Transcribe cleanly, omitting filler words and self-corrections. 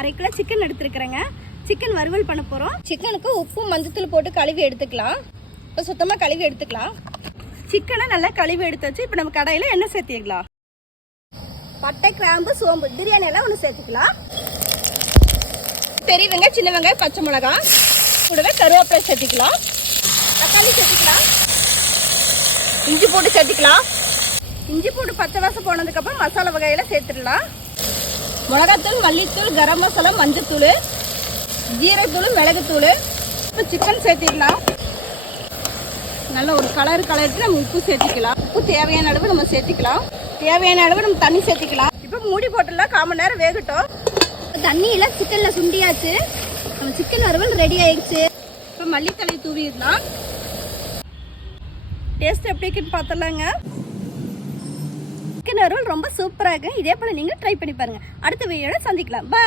1/2 kilo chicken எடுத்துருக்குறேங்க. Chicken வறுவல் பண்ண போகிறோம். சிக்கனுக்கு உப்பு மஞ்சத்தூள் போட்டு கழுவி எடுத்துக்கலாம். இப்போ சுத்தமாக கழுவி எடுத்துக்கலாம். சிக்கனை நல்லா கழுவி எடுத்தாச்சு. இப்போ நம்ம கடாயில் எண்ணெய் சேர்த்திக்கலாம். பட்டை, கிராம்பு, சோம்பு, பிரியாணி எல்லாம் ஒன்று சேர்த்துக்கலாம். பெரிய வெங்காயம், சின்ன வெங்காயம், பச்சை மிளகாய், கூடவே கருவேப்பிலை சேர்த்துக்கலாம். தக்காளி சேர்த்துக்கலாம். இஞ்சி பூண்டு சேர்த்துக்கலாம். இஞ்சி பூண்டு பச்சை வாசம் போனதுக்கப்புறம் மசாலா வகையில் சேர்த்துடலாம். மிளகாத்தூள், மல்லித்தூள், கரம் மசாலா, மஞ்சத்தூள், ஜீரகத்தூள், மிளகுத்தூள். இப்போ சிக்கன் சேர்த்துக்கலாம். நல்ல ஒரு கலருக்கு நம்ம உப்பு சேர்த்துக்கலாம். உப்பு தேவையான அளவு நம்ம சேர்த்துக்கலாம். தேவையான அளவு நம்ம தண்ணி சேர்த்துக்கலாம். இப்போ மூடி போட்டுடலாம். 1/4 மணி நேரம் வேகட்டும். தண்ணியெல்லாம் சிக்கனில் சுண்டியாச்சு. நம்ம சிக்கன் வறுவல் ரெடி ஆயிடுச்சு. இப்போ மல்லித்தலை தூவிடலாம். டேஸ்ட் எப்படி இருக்குன்னு பார்த்துடலாங்க. சிக்கன் வறுவல் ரொம்ப சூப்பராக இருக்கு. இதே போல் நீங்கள் ட்ரை பண்ணி பாருங்கள். அடுத்த வீடியோட சந்திக்கலாம். பாய்.